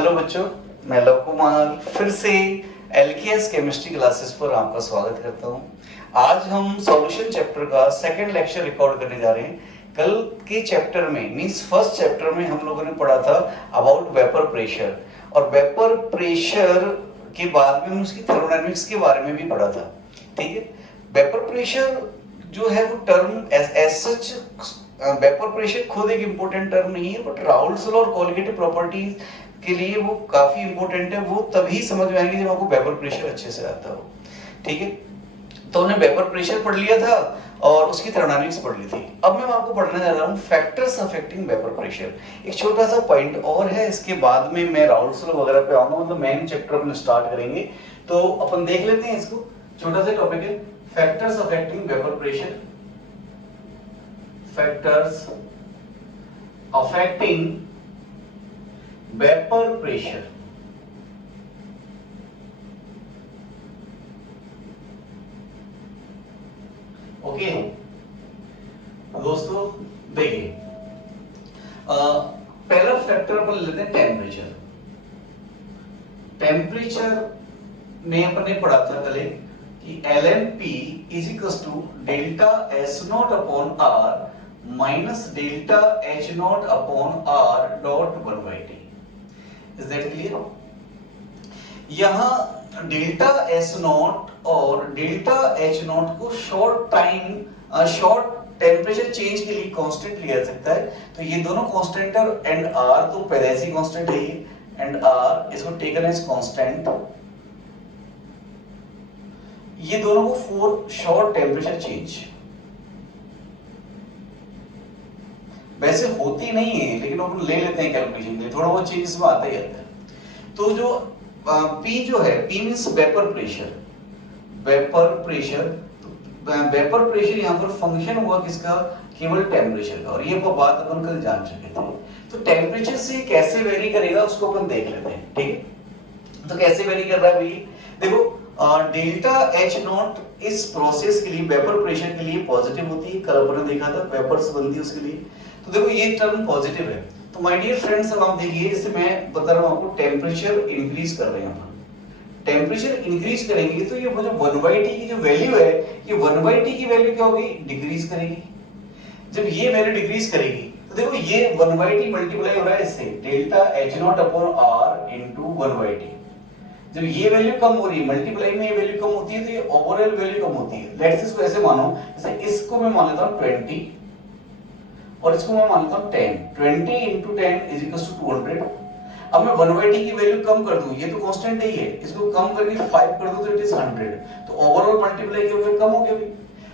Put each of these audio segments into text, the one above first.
Hello बच्चों, मैं love Kumar फिर से एलकेएस केमिस्ट्री क्लासेस पर आपका स्वागत करता हूं। आज हम सॉल्यूशन चैप्टर का सेकंड लेक्चर रिकॉर्ड करने जा रहे हैं। कल के चैप्टर में मींस फर्स्ट चैप्टर में हम लोगों ने पढ़ा था अबाउट वेपर प्रेशर, और वेपर प्रेशर के बाद में उसकी थर्मोडायनेमिक्स के बारे में भी पढ़ा था। ठीक है, वेपर प्रेशर जो है वो term as such, vapour pressure खुद एक इंपॉर्टेंट टर्म नहीं है, बट राउल्स लॉ और कोलिगेटिव प्रॉपर्टीज के लिए वो काफी इंपॉर्टेंट है। वो तभी समझ में आएंगे जब आपको वेपर प्रेशर अच्छे से आता हो। ठीक है, तो हमने वेपर प्रेशर पढ़ लिया था और उसकी थर्मोडायनेमिक्स पढ़ ली थी। अब मैं आपको पढ़ने जा रहा हूँ फैक्टर्स अफेक्टिंग वेपर प्रेशर। एक छोटा सा पॉइंट और है, इसके बाद में मैं राउल्स लॉ वगैरह पे आऊंगा, मतलब मेन चैप्टर अपन स्टार्ट करेंगे। तो अपन देख लेते हैं इसको, छोटा सा टॉपिक है factors affecting vapour pressure. Factors affecting vapour pressure. Okay दोस्तों, देखिए पहला फैक्टर अपन लेते हैं टेम्परेचर। टेम्परेचर में अपन ने पढ़ा था कल कि LMP is equal to delta S naught upon R minus delta H naught upon R dot 1/T। Is that clear? यहां डेल्टा S नॉट और डेल्टा H नॉट को शॉर्ट शॉर्ट टेम्परेचर चेंज के लिए कांस्टेंट लिया जा सकता है। तो ये दोनों कांस्टेंट है, एंड R तो पैदाइशी कांस्टेंट है ये, एंड R इसको टेकन एज कांस्टेंट। ये दोनों को फॉर शॉर्ट टेम्परेचर चेंज। वैसे होती नहीं है लेकिन हम ले लेते हैं कैलकुलेशन के लिए, थोड़ा बहुत चेंज इसमें आता ही आता है। तो जो P जो है, P means vapour pressure. Vapour pressure, vapour pressure यहाँ पर फंक्शन हुआ किसका? केवल टेम्परेचर का, और ये बात अपन कल जान चुके थे। तो टेम्परेचर से कैसे वेरी करेगा उसको अपन देख लेते हैं। ठीक है, तो कैसे वेरी कर रहा है भाई? देखो डेल्टा H नॉट इस प्रोसेस के लिए, वेपर प्रेशर के लिए पॉजिटिव होती है। कल अपन ने देखा था वेपर्स बनती है उसके लिए। तो देखो ये टर्म पॉजिटिव है। तो माय डियर फ्रेंड्स, अब आप देखिए, इससे मैं बता रहा हूं आपको टेम्परेचर इंक्रीज कर रहे हैं। टेम्परेचर इंक्रीज करेंगे तो ये जो 1/T की जो वैल्यू है, ये 1/T की वैल्यू क्या होगी? डिक्रीज करेगी। जब ये वैल्यू डिक्रीज करेगी तो देखो ये 1/T मल्टीप्लाई हो रहा है इससे, delta H naught upon R into 1/T। जब ये वैल्यू कम हो रही है, मल्टीप्लाई में ये वैल्यू कम होती है, तो ये ओवरऑल वैल्यू कम होती है। लेट्स इसको ऐसे मानो, जैसे इसको मैं मान लेता हूं 20 और इसको मैं मान लेता हूं 10। 20 into 10 is equals to 200। अब मैं 1/T की वैल्यू कम कर दूं, ये तो कांस्टेंट ही है, इसको कम करके 5 कर दूं तो इट इज 100। तो ओवरऑल मल्टीप्लाई क्या होगा? कम हो गया भी।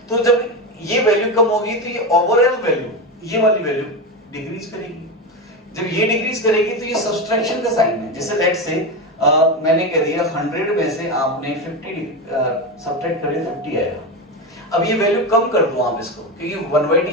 तो जब ये वैल्यू कम होगी तो ये ओवरऑल वैल्यू, ये वाली वैल्यू डिक्रीज करेगी। जब ये डिक्रीज करेगी तो ये सब्सट्रैक्शन का साइन है। जैसे लेट्स से मैंने कह दिया 100 में से आपने 50 सब्ट्रैक्ट करिए, 50 आएगा। अब ये वैल्यू कम कर दो आप इसको, क्योंकि 1/T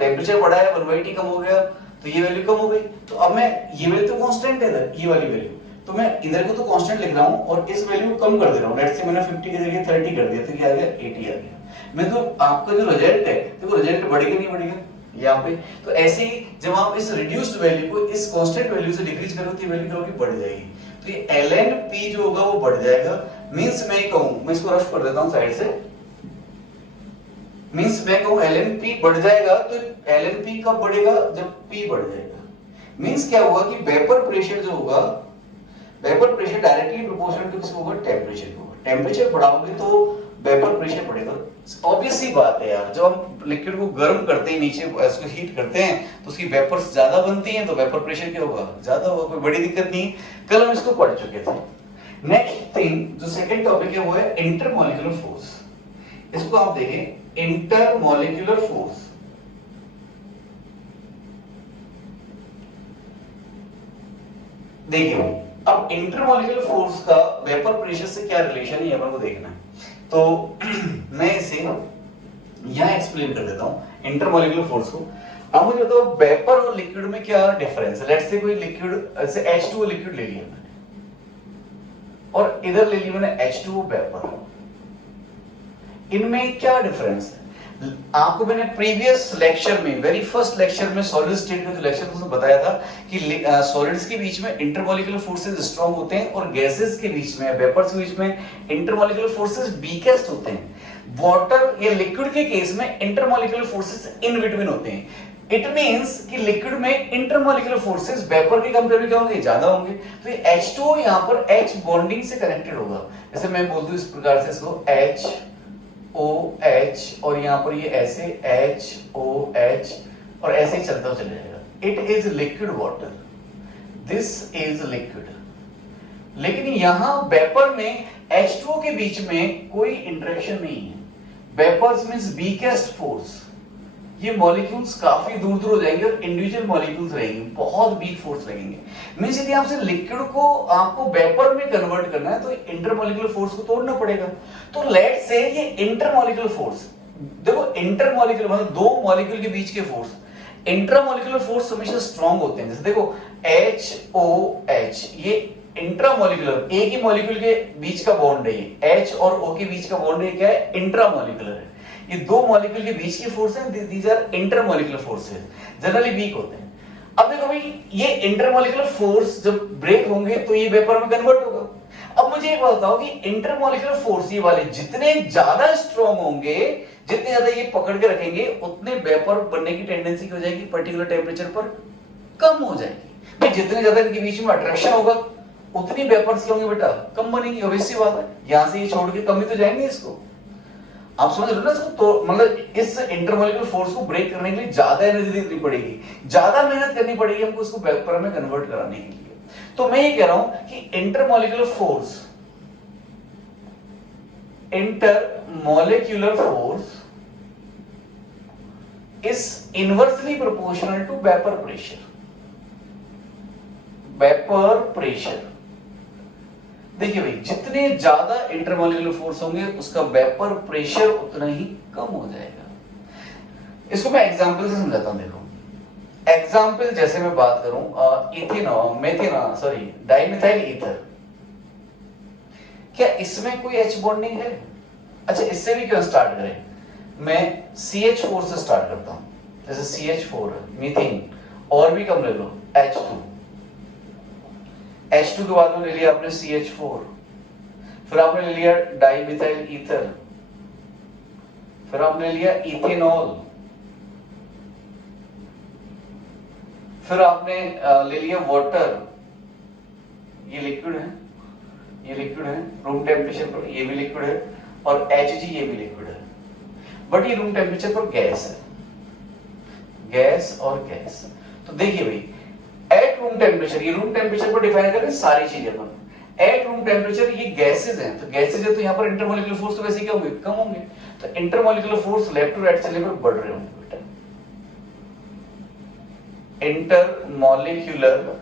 टेम्परेचर बढ़ा है, 1/T कम हो गया तो ये वैल्यू कम हो गई। तो अब मैं, ये वैल्यू तो कांस्टेंट है इधर, ये वाली वैल्यू, तो मैं इधर को तो कांस्टेंट लिख रहा हूं और इस वैल्यू को कम कर दे रहा हूं। लेट्स से मैंने 50 की जगह 30 कर दिया, तो क्या आ गया? 80 आ गया। मैं तो आपका जो रिजल्ट है, देखो रिजल्ट बढ़ेगा नहीं बढ़ेगा यहाँ पे। तो ऐसे ही जब आप इस रिड्यूस्ड वैल्यू को इस कांस्टेंट वैल्यू से डिक्रीज करो तो ये वैल्यू क्या होगी? बढ़ जाएगी। तो ये LNP जो होगा वो बढ़ जाएगा। मींस मैं कहूं, मैं इसको रफ कर देता हूं साइड से, मींस मैं कहूं LNP बढ़ जाएगा, तो LNP कब बढ़ेगा? जब P बढ़ जाएगा। मींस क्या होगा कि वेपर प्रेशर जो होगा, vapour pressure directly proportional to किसको होगा? टेम्परेचर को। टेम्परेचर बढ़ाओगे तो वेपर प्रेशर बढ़ेगा। ऑब्वियस सी बात है यार, जब हम लिक्विड को गर्म करते हैं, नीचे इसको हीट करते हैं तो उसकी वेपर्स ज्यादा बनती हैं, तो वेपर प्रेशर क्या होगा? ज्यादा होगा। कोई बड़ी दिक्कत नहीं, कल हम इसको पढ़ चुके थे। नेक्स्ट थिंग जो सेकंड टॉपिक है वो है इंटरमॉलिक्यूलर फोर्स। इसको आप देखें, इंटरमॉलिक्यूलर फोर्स। देखिए अब इंटरमॉलिक्यूलर फोर्स का वेपर प्रेशर से क्या रिलेशन है, अपन को देखना है। तो मैं इसे यहां एक्सप्लेन कर देता हूं इंटरमॉलिक्यूलर फोर्स को। अब मुझे बताओ वेपर और लिक्विड में क्या डिफरेंस है। लेट्स से कोई लिक्विड, ऐसे H2O लिक्विड ले लिया मैंने और इधर ले लिया मैंने H2O वेपर। इनमें क्या डिफरेंस है? आपको मैंने प्रीवियस लेक्चर में, वेरी फर्स्ट लेक्चर में, सॉलिड स्टेट का जो लेक्चर था उसमें बताया था कि सॉलिड्स के बीच में इंटरमॉलिक्यूलर फोर्सेस स्ट्रांग होते हैं और गैसेस के बीच में, वेपर्स के बीच में इंटरमॉलिक्यूलर फोर्सेस वीकेस्ट होते हैं। वाटर या लिक्विड के केस में इंटरमॉलिक्यूलर फोर्सेस इन बिटवीन होते हैं। इट मींस कि लिक्विड में इंटरमॉलिक्यूलर फोर्सेस वेपर के कंपेयर में क्या होंगे, ज्यादा होंगे। तो ये H2O यहां पर H बॉन्डिंग से कनेक्टेड होगा। जैसे मैं बोल दूं इस प्रकार से इसको HOH और यहां पर ये ऐसे HOH और ऐसे ही चलता चला जाएगा। It is liquid water, this is liquid. लेकिन यहां वेपर में H2O के बीच में कोई इंटरेक्शन नहीं है। वेपर्स मींस वीकेस्ट फोर्स, ये मॉलिक्यूल्स काफी दूर दूर हो जाएंगे और इंडिविजुअल मॉलिक्यूल्स रहेंगे, बहुत वीक फोर्स लगेंगे। मींस यदि आपसे लिक्विड को आपको वेपर में कन्वर्ट करना है तो इंटरमॉलिक्यूलर फोर्स को तोड़ना पड़ेगा। तो लेट्स से ये इंटरमॉलिक्यूलर फोर्स, देखो इंटरमॉलिक्यूलर मतलब दो मॉलिक्यूल के बीच के फोर्स, इंट्रामॉलिक्यूलर फोर्स हमेशा स्ट्रांग होते हैं। जैसे देखो HOH, ये इंट्रामॉलिक्यूलर, एक ही मॉलिक्यूल के बीच का बॉन्ड है, ये H और O के बीच का बॉन्ड है, क्या है, इंट्रामॉलिक्यूलर है। ये दो मॉलिक्यूल के बीच के फोर्स हैं, these are intermolecular forces, generally weak होते हैं। अब देखो भाई, ये इंटरमॉलिक्यूलर फोर्स जब ब्रेक होंगे तो ये वेपर में कन्वर्ट होगा। अब मुझे एक बात बताओ कि इंटरमॉलिक्यूलर फोर्स ये वाले जितने ज्यादा स्ट्रांग होंगे, जितने ज्यादा ये पकड़ के रखेंगे, उतने वेपर बनने की टेंडेंसी हो जाएगी पर्टिकुलर टेम्परेचर पर कम हो जाएगी। भाई जितने ज्यादा इनके बीच में अट्रैक्शन होगा उतनी वेपर्स क्या होंगे बेटा, कम बनेंगी। ऑब्वियस सी बात है, यहां से ये छोड़ के कम ही तो जाएंगे इसको। आप समझ रहे हो ना इसको? तो मतलब इस इंटरमॉलिक्यूलर फोर्स को ब्रेक करने के लिए ज्यादा एनर्जी देनी पड़ेगी, ज्यादा मेहनत करनी पड़ेगी हमको इसको वेपर में कन्वर्ट कराने के लिए। तो मैं ये कह रहा हूं कि intermolecular force is inversely proportional to vapour pressure. Vapour pressure, देखिए भाई, जितने ज्यादा इंटरमॉलिक्यूलर फोर्स होंगे उसका वेपर प्रेशर उतना ही कम हो जाएगा। इसको मैं एग्जांपल से समझाता हूं। देखो एग्जांपल, जैसे मैं बात करूं डाइमिथाइल ईथर, क्या इसमें कोई H बॉन्डिंग है? अच्छा, इससे भी क्यों स्टार्ट करें, मैं CH4 से स्टार्ट करता हूं। जैसे CH4 मीथेन, और भी कम ले लो H2 के बाद में ले लिया आपने CH4, फिर आपने ले लिया डाइमिथाइल ईथर, फिर आपने लिया इथेनॉल, फिर आपने ले लिया वाटर। ये लिक्विड है, ये लिक्विड है रूम टेम्परेचर पर, ये भी लिक्विड है, और Hg ये भी लिक्विड है, बट ये रूम टेम्परेचर पर गैस है, गैस और गैस। तो देखिए भाई, एट रूम टेम्परेचर, ये रूम टेम्परेचर पर डिफाइन करें सारी चीजें अपन। एट रूम टेम्परेचर ये गैसेस हैं, तो गैसेस है तो यहाँ पर इंटरमॉलिक्यूलर फोर्स तो वैसे क्या होंगे, कम होंगे। तो intermolecular force left to right चलने पर बढ़ रहे होंगे बेटा। Intermolecular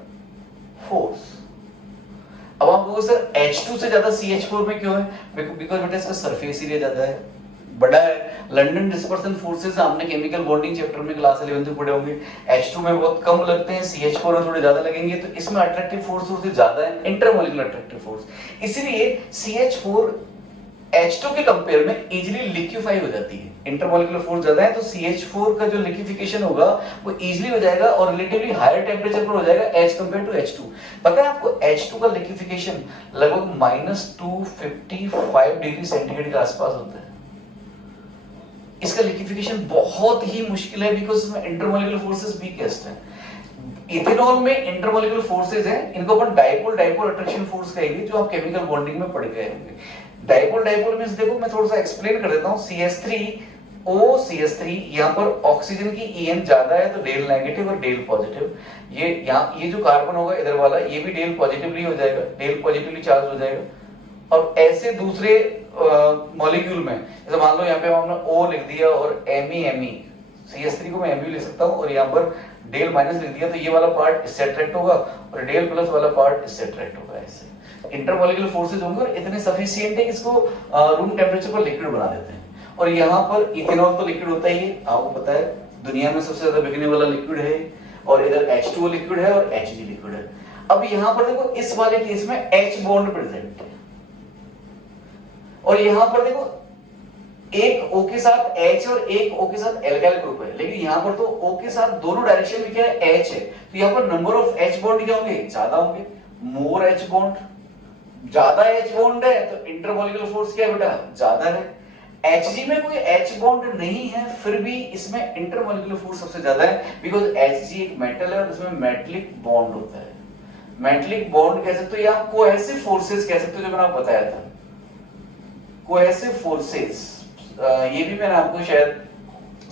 force. अब आप कहोगे सर H2 से ज्यादा CH4 में क्यों है? बिकॉज बेटा इसका सरफेस एरिया ज्यादा है, बड़ा है। लंडन डिस्पर्सन फोर्सेस आपने केमिकल बॉन्डिंग चैप्टर में क्लास 11 में पढ़े होंगे। H2 में बहुत कम लगते हैं, CH4 में थोड़े ज्यादा लगेंगे, तो इसमें अट्रैक्टिव फोर्स थोड़ी ज्यादा है, इंटरमॉलिक्यूलर अट्रैक्टिव फोर्स। इसलिए CH4 H2 के कंपेयर में इजीली लिक्विफाई हो जाती है। इंटरमॉलिक्यूलर फोर्स ज्यादा है तो CH4 का जो लिक्विफिकेशन होगा वो इजीली हो जाएगा और रिलेटिवली हायर टेम्परेचर पर हो जाएगा एज कंपेयर टू H2। पता है आपको H2 का लिक्विफिकेशन लगभग -255 डिग्री सेंटीग्रेड के आसपास होता है। इसका लिक्विफिकेशन बहुत ही मुश्किल है बिकॉज इसमें इंटरमॉलिक्यूलर फोर्सेस वीकेस्ट है। इथेनॉल में इंटरमॉलिक्यूलर फोर्सेस हैं, इनको अपन डाइपोल अट्रैक्शन फोर्स कहेंगे, जो आप केमिकल बॉन्डिंग में पढ़ गए होंगे। डाइपोल मींस देखो मैं थोड़ा सा एक्सप्लेन कर देता हूं। CH3 यहां पर ऑक्सीजन की En ज्यादा है तो डेल नेगेटिव और डेल पॉजिटिव। ये जो कार्बन होगा इधर वाला, ये भी डेल पॉजिटिवली हो जाएगा, डेल पॉजिटिवली चार्ज हो जाएगा। और ऐसे दूसरे मॉलिक्यूल में, जैसे मान लो यहाँ पे हमने O लिख दिया और Me, CH3 को मैं Me लिख सकता हूँ और यहाँ पर डेल माइनस लिख दिया, तो ये वाला पार्ट इससे अट्रैक्ट होगा और डेल प्लस वाला पार्ट इससे अट्रैक्ट होगा। ऐसे इंटरमॉलिक्यूलर फोर्सेज होंगे और इतने सफिशिएंट है कि इसको रूम टेम्परेचर पर लिक्विड बना देते हैं। और यहाँ पर इथेनॉल तो लिक्विड होता ही है, आपको पता है दुनिया में सबसे ज्यादा बिकने वाला लिक्विड है, और इधर H2O लिक्विड है और Hg लिक्विड है। अब यहाँ पर देखो इस वाले केस में H बॉन्ड प्रेजेंट है, और यहां पर देखो एक O के साथ H और एक O के साथ एल्काइल ग्रुप है, लेकिन यहाँ पर तो O के साथ दोनों डायरेक्शन में क्या है, H है, तो यहाँ पर नंबर ऑफ H बॉन्ड क्या होंगे, ज्यादा होंगे, मोर H बॉन्ड, ज्यादा H बॉन्ड है तो इंटरमॉलिक्यूलर फोर्स क्या है बेटा, ज्यादा है। Hg में कोई H बॉन्ड नहीं है, फिर भी इसमें इंटरमॉलिक्यूलर फोर्स सबसे ज्यादा है, बिकॉज Hg एक मेटल है और इसमें मेटलिक बॉन्ड होता है। मेटलिक बॉन्ड कह सकते हो या कोहेसिव फोर्सेस कह सकते हो, जो मैंने आपको बताया था, कोहेसिव फोर्सेस, ये भी मैंने आपको शायद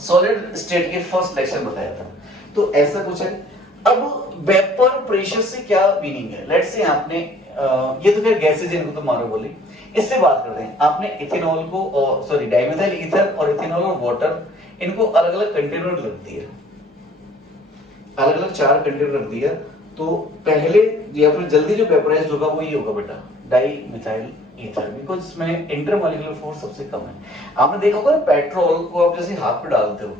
सॉलिड स्टेट के फर्स्ट लेक्चर में बताया था। तो ऐसा कुछ है। अब वेपर प्रेशर से क्या मीनिंग है, लेट्स से आपने ये तो फिर गैसेज इनको तो मारो बोली, इससे बात करते हैं। आपने इथेनॉल को और सॉरी डाइमेथाइल ईथर और इथेनॉल और वाटर, इनको अलग अलग कंटेनर रख दिया, अलग अलग 4 कंटेनर रख दिया, तो पहले या फिर जल्दी जो वेपराइज होगा वो ये होगा बेटा डाइमेथाइल ईथर, बिकॉज इसमें इंटरमॉलिक्यूलर फोर्स सबसे कम है। आपने देखा होगा पेट्रोल को आप जैसे हाथ पे डालते हो,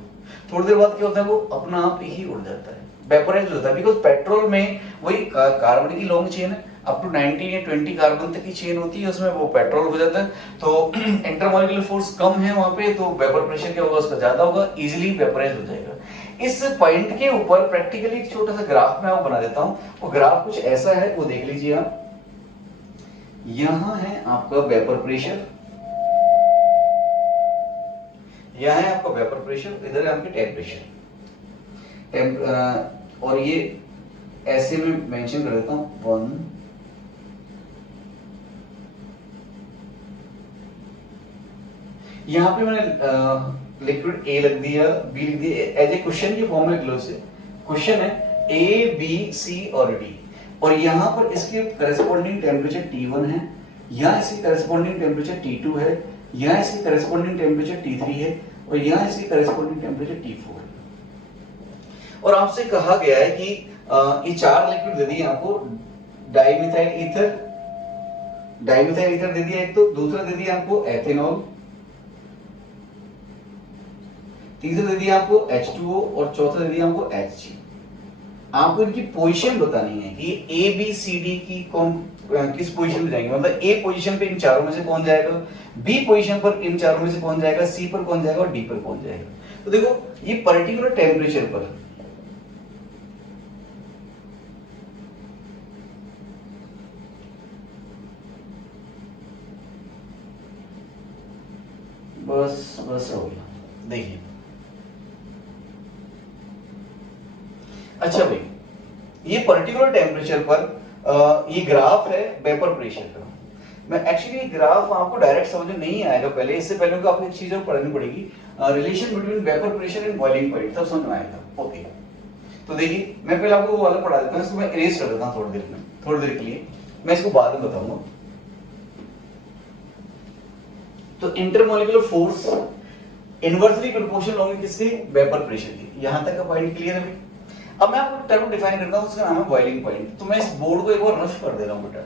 थोड़ी देर बाद क्या होता है, वो अपना आप ही उड़ जाता है, वेपराइज होता है, बिकॉज पेट्रोल में वही कार्बन की लॉन्ग चेन है, अप टू 19 या 20 कार्बन तक की चेन होती है, उसमें वो पेट्रोल हो जाता है, तो इंटरमॉलिक्यूलर फोर्स कम है वहां पे, तो वेपर प्रेशर क्या होगा, उसका ज्यादा होगा, इजीली वेपराइज हो जाएगा। इस पॉइंट के ऊपर प्रैक्टिकली एक छोटा सा ग्राफ मैं आपको बना देता हूं, वो ग्राफ कुछ ऐसा है, वो देख लीजिए आप। यहां है आपका वेपर प्रेशर, यहां है आपका वेपर प्रेशर, इधर है आपके टेम्परेचर, और ये ऐसे में मेंशन कर देता हूं 1 यहां पे मैंने लिक्विड A लग दिया, B लिख दिया, एज ए क्वेश्चन के फॉर्म में क्लोज है, क्वेश्चन है A B C और D, और यहां पर इसके करस्पॉन्डिंग टेम्परेचर T1 है, यहां इसकी करस्पॉन्डिंग टेम्परेचर T2 है, यहां इसकी करस्पॉन्डिंग टेम्परेचर T3 है, और यहां इसकी करस्पॉन्डिंग टेम्परेचर T4 है। और आपसे कहा गया है कि ये 4 लिक्विड दे दिए आपको, डाइमेथाइल ईथर दे दिया एक, तो दूसरा दे दिया आपको एथेनॉल, तीसरा दे दिया आपको H2O, और चौथा दे दिया आपको Hg। आपको इनकी पोजीशन बतानी है कि A B C D की कौन किस पोजीशन पे जाएंगे, मतलब A पोजीशन पे इन चारों में से कौन जाएगा, B पोजीशन पर इन चारों में से कौन जाएगा, C पर कौन जाएगा और D पर कौन जाएगा। तो देखो ये पर्टिकुलर टेम्परेचर पर बस हो गया, देखिए। अच्छा भाई, ये पर्टिकुलर टेम्परेचर पर ये ग्राफ है वेपर प्रेशर का। मैं एक्चुअली ग्राफ आपको डायरेक्ट समझ में नहीं आएगा, पहले इससे पहले को आपको एक चीज और पढ़नी पड़ेगी, relation between vapour pressure and boiling point, तब समझ में आएगा। ओके, तो देखिए मैं पहले आपको वो वाला पढ़ा देता हूँ, इसको मैं इरेज कर देता हूँ थोड़ी देर के लिए, मैं इसको बाद में बताऊंगा। तो इंटरमॉलिक्यूलर फोर्स इनवर्सली प्रोपोर्शनल होंगे किसके, वेपर प्रेशर की। यहां तक का पॉइंट क्लियर है भाई। अब मैं आपको टर्म डिफाइन करता हूं, उसका नाम है बॉइलिंग पॉइंट। तो मैं इस बोर्ड को एक बार रफ कर दे रहा हूं बेटा,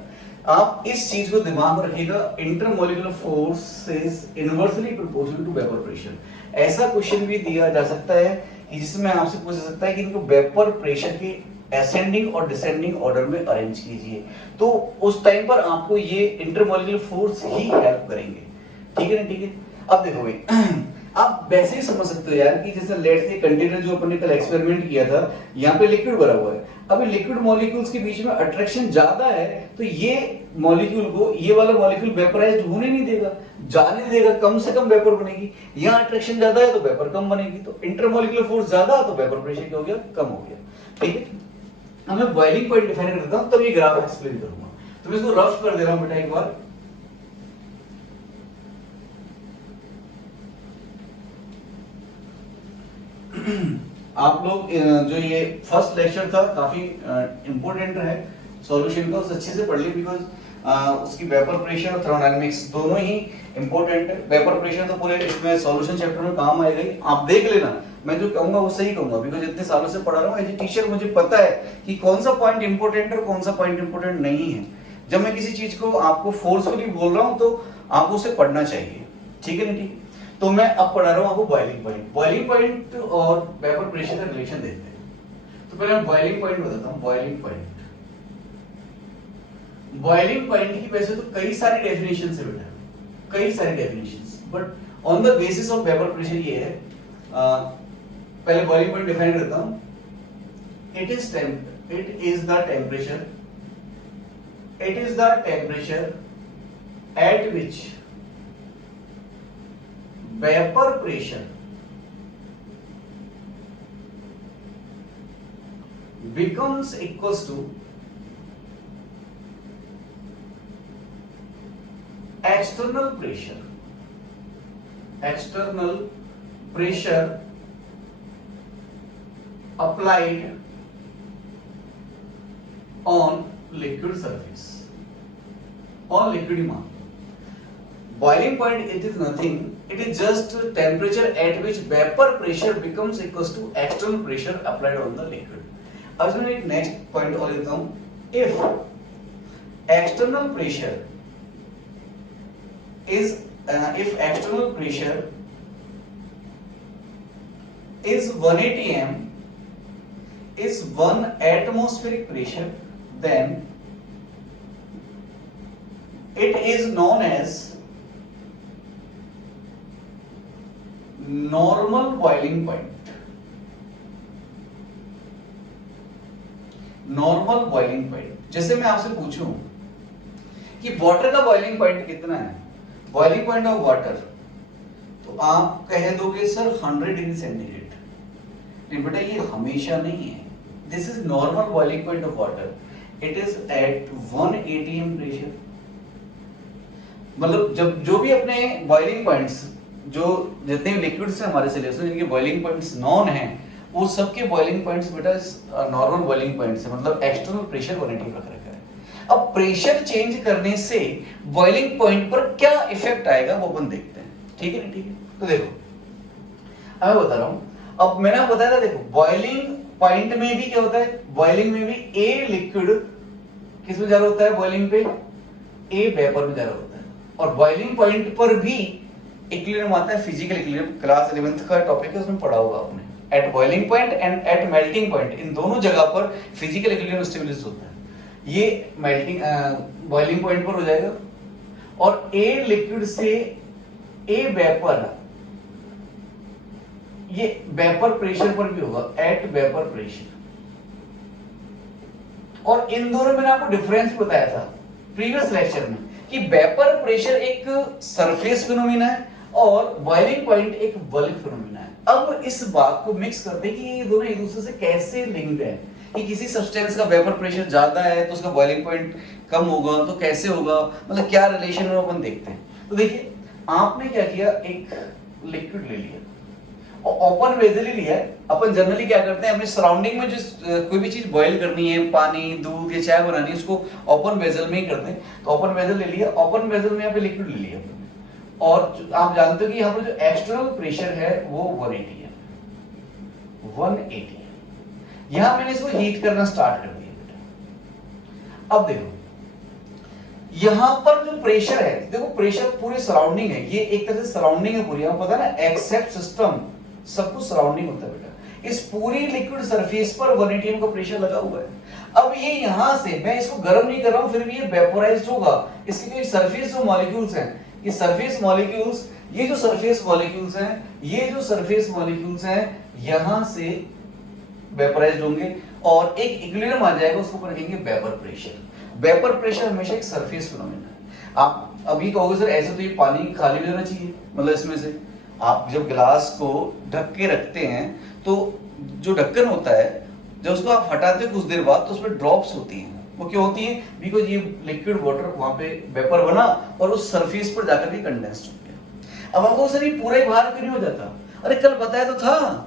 आप इस चीज को दिमाग में रखिएगा, intermolecular force is inversely proportional to vapour pressure. ऐसा क्वेश्चन भी दिया जा सकता है कि जिसमें आपसे पूछ सकता है कि इनको वेपर प्रेशर के असेंडिंग और डिसेंडिंग ऑर्डर में अरेंज कीजिए, तो उस टाइम पर आपको ये इंटरमॉलिक्यूलर फोर्स ही हेल्प करेंगे। ठीक है ना, ठीक है। अब देखो भाई, आप वैसे ही समझ सकते हो यार कि जैसे लेट्स से कंटेनर जो अपन ने कल एक्सपेरिमेंट किया था, यहाँ पे लिक्विड भरा हुआ है, अभी लिक्विड मॉलिक्यूल्स के बीच में अट्रैक्शन ज्यादा है, तो ये मॉलिक्यूल को ये वाला मॉलिक्यूल वेपराइज्ड होने नहीं देगा, जाने नहीं देगा, कम से कम वेपर बनेगी। यहाँ अट्रैक्शन ज्यादा है तो वेपर कम बनेगी, तो इंटरमॉलिक्यूलर फोर्स ज्यादा तो वेपर प्रेशर क्या हो गया, कम हो गया। ठीक है, अब मैं बॉइलिंग पॉइंट डिफाइन करता हूं, तब ये ग्राफ एक्सप्लेन करूंगा। तो मैं इसको रफ कर दे रहा हूं बेटा एक बार। आप लोग जो ये फर्स्ट लेक्चर था काफी इंपोर्टेंट है सॉल्यूशन का, उसे अच्छे से पढ़ ली, बिकॉज उसकी वेपर प्रेशर और थर्मोडायनामिक्स दोनों ही इंपॉर्टेंट है। वेपर प्रेशर तो पूरे इसमें सॉल्यूशन चैप्टर में काम आएगा ही, आप देख लेना, मैं जो कहूंगा वो सही कहूंगा, बिकॉज इतने सालों से पढ़ा रहा हूँ एज ए टीचर, मुझे पता है कि कौन सा पॉइंट इंपॉर्टेंट है और कौन सा पॉइंट इंपॉर्टेंट नहीं है। जब मैं किसी चीज को आपको फोर्सफुली बोल रहा हूँ तो आपको उसे पढ़ना चाहिए। ठीक है ना, ठीक। तो मैं अब पढ़ा रहा हूँ आपको बॉइलिंग पॉइंट। बॉइलिंग पॉइंट और वेपर प्रेशर का रिलेशन देखते हैं। तो पहले मैं बॉइलिंग पॉइंट बताता हूँ। बॉइलिंग पॉइंट की वैसे तो कई सारी डेफिनेशन है बेटा, कई सारी definition, but on the basis of vapour pressure ये है, पहले बॉइलिंग पॉइंट डिफाइन करता हूं। It is the temperature at which vapor pressure becomes equals to external pressure applied on liquid surface, on liquid मान। Boiling point, it is nothing, it is just temperature at which vapor pressure becomes equals to external pressure applied on the liquid। अब इसमें एक next point और लेता हूं, if external pressure is 180 m is 1 atmospheric pressure, then it is known as normal boiling point. Normal boiling point, जैसे मैं आपसे पूछूं कि वाटर का बॉइलिंग पॉइंट कितना है, बॉइलिंग पॉइंट ऑफ वाटर, तो आप कह दोगे सर 100 डिग्री सेंटीग्रेड। नहीं बेटा, ये हमेशा नहीं है। This is normal boiling point of water, it is at 180 m pressure. मतलब जब जो भी अपने बॉइलिंग पॉइंट्स, जो जितने भी लिक्विड्स हैं हमारे सिलेबस में जिनके बॉइलिंग पॉइंट्स नॉन हैं, वो सबके बॉइलिंग पॉइंट्स बेटा नॉर्मल बॉइलिंग पॉइंट्स है, मतलब एक्सटर्नल प्रेशर 180 रख रखा है। अब प्रेशर चेंज करने से बॉइलिंग पॉइंट पर क्या इफेक्ट आएगा वो अपन देखते हैं, ठीक है ना? ठीक है, तो देखो अब मैं बता रहा हूं। अब मैंने आपको बताया था, देखो बॉइलिंग पॉइंट में भी क्या होता है, बॉइलिंग में भी ए लिक्विड किस में जा रहा होता है, बॉइलिंग पे ए वेपर में जा रहा होता है, और बॉइलिंग पॉइंट पर भी इक्विलिब्रियम आता है। फिजिकल इक्विलिब्रियम क्लास 11th का टॉपिक है, उसमें पढ़ा होगा आपने। At boiling point and at melting point, इन दोनों जगह पर फिजिकल इक्विलिब्रियम स्टेबलाइज होता है। ये मेल्टिंग बॉइलिंग पॉइंट पर हो जाएगा, और ए लिक्विड से ए वेपर, ये वेपर प्रेशर पर भी होगा, एट वेपर प्रेशर। और इन दोनों में आपको डिफरेंस बताया था प्रीवियस लेक्चर में कि वेपर प्रेशर एक सरफेस फिनोमेना है और बॉइलिंग पॉइंट एक बल्क फिनोमेना है। अब इस बात को मिक्स करते हैं कि ये दोनों एक दूसरे से कैसे लिंक्ड है, कि किसी सब्सटेंस का वेपर प्रेशर ज्यादा है तो उसका बॉइलिंग पॉइंट कम होगा, तो कैसे होगा, मतलब क्या रिलेशन है अपन देखते हैं। तो देखिए, आपने क्या किया, एक लिक्विड ले लिया और ओपन वेसल ही लिया है। अपन जनरली क्या करते हैं, अपने सराउंडिंग में जो कोई भी चीज बॉईल करनी है, पानी, दूध या चाय बनानी है, उसको ओपन वेसल में ही करते हैं। तो ओपन वेसल ले लिया, ओपन वेसल में यहाँ पे लिक्विड ले लिया, और आप जानते हो कि यहाँ पर जो एक्सटर्नल प्रेशर है वो 180 है, 180 है। यहां मैंने इसको हीट करना स्टार्ट कर दिया बेटा। अब देखो यहां पर जो प्रेशर है, देखो प्रेशर पूरे सराउंडिंग है, ये एक तरह से सराउंडिंग है पूरी, आपको पता है ना, एक्सेप्ट सिस्टम सब कुछ सराउंडिंग होता है बेटा। इस पूरी लिक्विड सरफेस पर 180 का प्रेशर लगा हुआ है। अब ये यहां से मैं इसको गर्म नहीं कर रहा हूं, फिर भी ये वेपोराइज्ड होगा। इसकी जो सरफेस जो मॉलिक्यूल्स हैं, ये सरफेस मॉलिक्यूल्स, ये जो सरफेस मॉलिक्यूल्स हैं, ये जो सरफेस मॉलिक्यूल्स हैं, यहां से वेपोराइज्ड होंगे और एक इक्विलिब्रियम आ जाएगा, उसको अपन कहेंगे वेपर प्रेशर। वेपर प्रेशर हमेशा एक सरफेस फिनोमेना है। आप अभी कहोगे सर ऐसे तो ये पानी खाली भी होना चाहिए, मतलब इसमें से आप जब गिलास को ढक के रखते हैं तो जो ढक्कन होता है, जब उसको आप हटाते हो कुछ देर बाद तो उसमें ड्रॉप्स होती हैं। वो क्यों होती है, बिकॉज ये लिक्विड वाटर वहां पे वेपर बना और उस सरफेस पर जाकर के कंडेंस्ड हो गया। अब आपको सर ये पूरा ही बाहर क्यों नहीं हो जाता, अरे कल बताया तो था,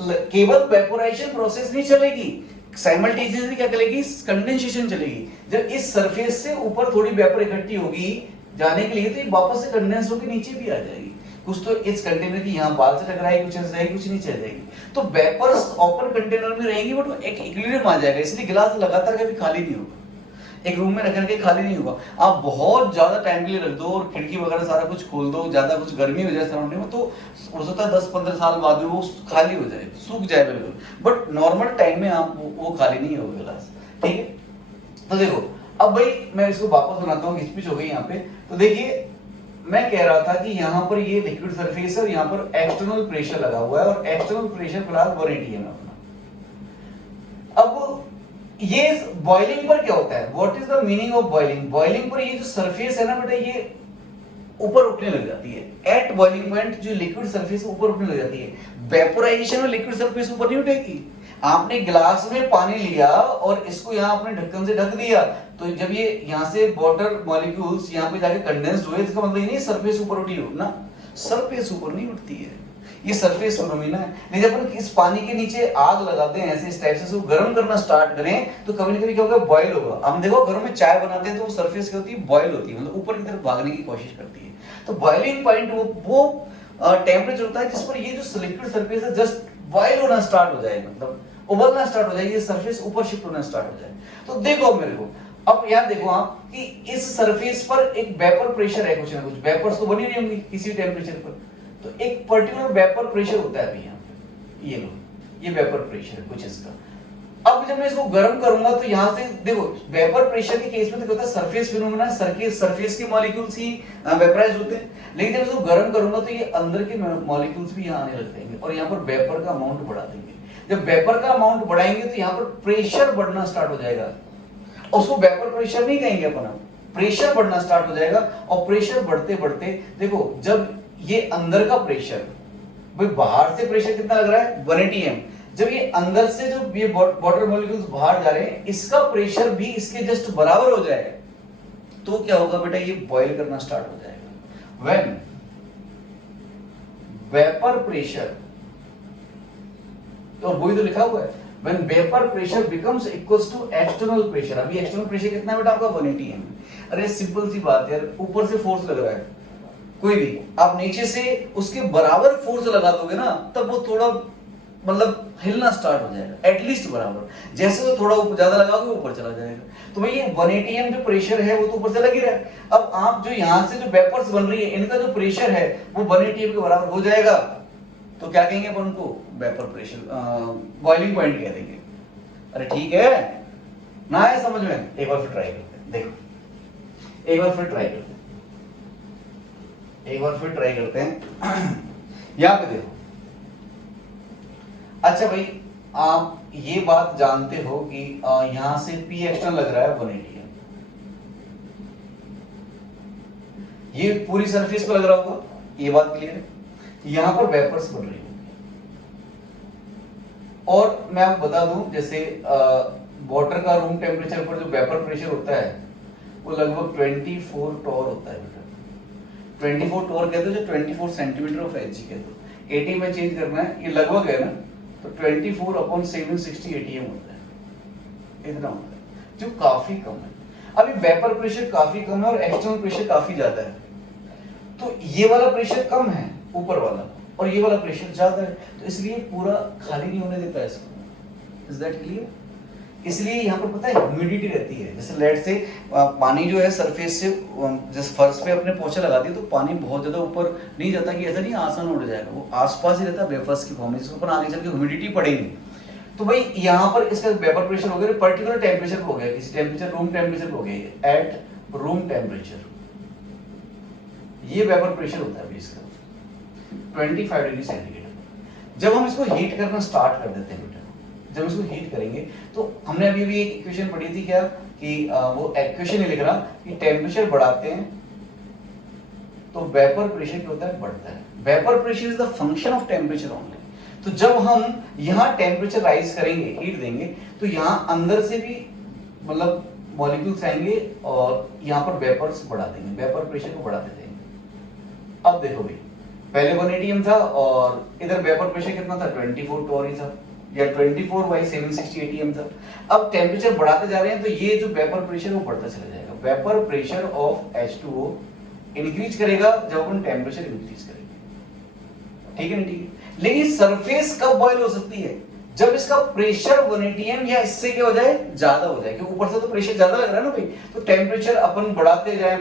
केवल वेपोराइजेशन प्रोसेस नहीं चलेगी, साइमल्टेनियसली क्या चलेगी, कंडेंसेशन चलेगी। जब इस सरफेस से ऊपर थोड़ी वेपर इकट्ठी होगी जाने के लिए, तो ये वापस से कंडेंस होकर नीचे भी आ जाएगी। कुछ तो इस कंटेनर की यहाँ बाल से टकराएगी, कुछ ऐसे जाएगी, कुछ नीचे जाएगी। तो वेपर्स ओपन कंटेनर में रहेंगी, बट वो एक इक्विलिब्रियम आ जाएगा, इसलिए गिलास लगातार कभी खाली नहीं होगा, एक रूम में रख करके खाली नहीं होगा। आप बहुत ज्यादा टाइम के लिए रख दो और खिड़की वगैरह सारा कुछ खोल दो, ज्यादा कुछ गर्मी हो जाए सराउंडिंग में, तो हो सकता है 10-15 साल बाद में वो खाली हो जाए, सूख जाए बिल्कुल, बट नॉर्मल टाइम में आप वो खाली नहीं होगा गिलास, ठीक है। तो देखो अब भाई मैं इसको वापस बनाता हूँ, घिचपिच हो गई यहाँ पे। तो देखिए मैं कह रहा था कि यहाँ पर ये लिक्विड सरफेस है और यहाँ पर एक्सटर्नल प्रेशर लगा हुआ है और एक्सटर्नल प्रेशर फिलहाल 180 है अपना। अब ये बॉइलिंग पर क्या होता है, what is the meaning of boiling? Boiling पर ये जो सरफेस है ना बेटा, ये ऊपर उठने लग जाती है। एट बॉइलिंग पॉइंट जो लिक्विड सरफेस ऊपर उठने लग जाती है। वेपोराइजेशन में लिक्विड सरफेस ऊपर नहीं उठेगी। आपने गिलास में पानी लिया और इसको यहाँ अपने ढक्कन से ढक दिया, तो जब ये यहाँ से वाटर मॉलिक्यूल्स यहाँ पे जाके कंडेंस्ड हुए, इसका मतलब ये नहीं सरफेस ऊपर उठी हो ना, सरफेस ऊपर नहीं उठती है, ये सरफेस फिनोमेना है। लेकिन जब अपन इस पानी के नीचे आग लगाते हैं ऐसे इस टाइप से, गर्म करना स्टार्ट करें तो कभी ना कभी क्या होगा, बॉयल होगा। हम देखो घरों में चाय बनाते हैं तो वो सरफेस क्या होती है, बॉयल होती है, मतलब ऊपर की तरफ भागने की कोशिश करती है। तो बॉइलिंग पॉइंट वो टेम्परेचर होता है जिस पर ये जो लिक्विड सरफेस है जस्ट बॉयल होना स्टार्ट हो जाए, मतलब उबलना स्टार्ट हो जाए, ये सरफेस ऊपर शिफ्ट होना स्टार्ट हो जाए। तो देखो मेरे को अब यहाँ देखो आप कि इस सरफेस पर एक वेपर प्रेशर है, कुछ ना कुछ वेपर्स तो बनी नहीं होंगी किसी टेम्परेचर पर, तो एक पर्टिकुलर वेपर प्रेशर होता है अभी यहाँ पे, ये लो ये वेपर प्रेशर है कुछ इसका। अब जब मैं इसको गर्म करूंगा तो यहाँ से देखो वेपर प्रेशर के केस में तो क्या होता है, सरफेस फिनोमेना, सरफेस के मॉलिक्यूल्स ही वेपराइज होते हैं। लेकिन जब इसको गर्म करूंगा तो ये अंदर के मॉलिक्यूल्स भी यहाँ आने लग जाएंगे और यहाँ पर वेपर का अमाउंट बढ़ा देंगे। जब वेपर का अमाउंट बढ़ाएंगे तो यहाँ पर प्रेशर बढ़ना स्टार्ट हो जाएगा। उसको वेपर प्रेशर नहीं कहेंगे अपन, प्रेशर बढ़ना स्टार्ट हो जाएगा। और प्रेशर बढ़ते बढ़ते देखो जब ये अंदर का प्रेशर, भाई बाहर से प्रेशर कितना लग रहा है 180 एम, जब ये अंदर से जो ये वाटर मॉलिक्यूल्स बाहर जा रहे हैं इसका प्रेशर भी इसके जस्ट बराबर हो जाएगा, तो क्या होगा बेटा, ये बॉयल करना स्टार्ट हो जाएगा। व्हेन वेपर प्रेशर, तो वही तो लिखा हुआ है, when vapor pressure becomes equals to external pressure। अभी external pressure कितना है बेटा आपका 180 एम। अरे सिंपल सी बात है यार, ऊपर से फोर्स लग रहा है कोई भी, आप नीचे से उसके बराबर फोर्स लगा दोगे ना तब वो थोड़ा मतलब हिलना स्टार्ट हो जाएगा, एटलीस्ट बराबर। जैसे तो थोड़ा ज्यादा लगाओगे ऊपर चला जाएगा। तो भाई ये 180 एम जो प्रेशर है वो तो ऊपर से लग ही रहा है। अब आप जो यहाँ से जो वेपर्स बन रही है इनका जो प्रेशर है वो 180 एम के बराबर हो जाएगा, तो क्या कहेंगे अपन उनको, वेपर प्रेशर, बॉइलिंग पॉइंट कह देंगे। अरे ठीक है ना, है समझ में? एक बार फिर ट्राई करते हैं, देखो एक बार फिर ट्राई करते हैं, एक बार फिर ट्राई करते हैं। यहां पे देखो, अच्छा भाई आप ये बात जानते हो कि यहां से P एक्सटर्नल लग रहा है 180 एम, ये पूरी सरफेस पर लग रहा होगा, ये बात क्लियर है। यहां पर वेपर्स बन रही होंगी और मैं आपको बता दूं जैसे वाटर का रूम टेम्परेचर पर जो वेपर प्रेशर होता है वो लगभग 24 टॉर होता है बेटा। 24 टॉर कहते हो, जो 24 सेंटीमीटर ऑफ एच कहते हो। 80 में चेंज करना है, ये लगभग है ना, तो 24/760 ATM होता है, इतना होता है, जो काफी कम है। अभी वेपर प्रेशर काफी कम है और एक्सटर्नल प्रेशर काफी ज्यादा है, तो ये वाला प्रेशर कम है ऊपर वाला और ये वाला प्रेशर ज्यादा है, तो इसलिए पूरा खाली नहीं होने देता है इसको। Is that clear? इसलिए यहाँ पर पता है ह्यूमिडिटी रहती है। जैसे लेट से पानी जो है सरफेस से जिस फर्श पे अपने पोछा लगाती है तो पानी बहुत ज्यादा ऊपर नहीं जाता कि ऐसा नहीं आसान उड़ जाएगा, वो आसपास ही रहता है वेपर्स की फॉर्म में, जिसके ऊपर आगे चल के ह्यूमिडिटी पड़ेगी। तो भाई यहाँ पर इसका वेपर प्रेशर हो गया, पर्टिकुलर टेम्परेचर हो गया, किसी टेम्परेचर रूम टेम्परेचर हो गया, एट रूम टेम्परेचर ये वेपर प्रेशर होता है इसका 25 डिग्री सेंटीग्रेड। जब हम इसको हीट करना स्टार्ट कर देते हैं बेटा, जब इसको हीट करेंगे तो हमने अभी भी एक इक्वेशन पढ़ी थी क्या कि वो इक्वेशन ही लिख रहा कि टेम्परेचर बढ़ाते हैं तो वेपर प्रेशर क्या होता है, बढ़ता है। Vapour pressure is the function of temperature only. तो जब हम यहाँ टेम्परेचर राइज करेंगे, हीट देंगे, तो यहाँ अंदर से भी मतलब मॉलिक्यूल्स आएंगे और यहाँ पर वेपर्स बढ़ा देंगे, वेपर प्रेशर को बढ़ाते जाएंगे। अब देखो भाई पहले 180 एम था और इधर वेपर प्रेशर कितना था, 24 टॉर ही था, या 24/760 ATM था। अब टेम्परेचर बढ़ाते जा रहे हैं तो ये जो वेपर प्रेशर वो बढ़ता चला जाएगा। Vapour pressure of H2O increase करेगा जब अपन टेम्परेचर इंक्रीज करेंगे, ठीक है ना? ठीक है, लेकिन सरफेस कब बॉयल हो सकती है, जब इसका प्रेशर 180 एम या इससे क्या हो जाए, ज्यादा हो जाए, क्योंकि ऊपर से तो प्रेशर ज्यादा लग रहा है ना भाई। तो टेम्परेचर अपन बढ़ाते जाएं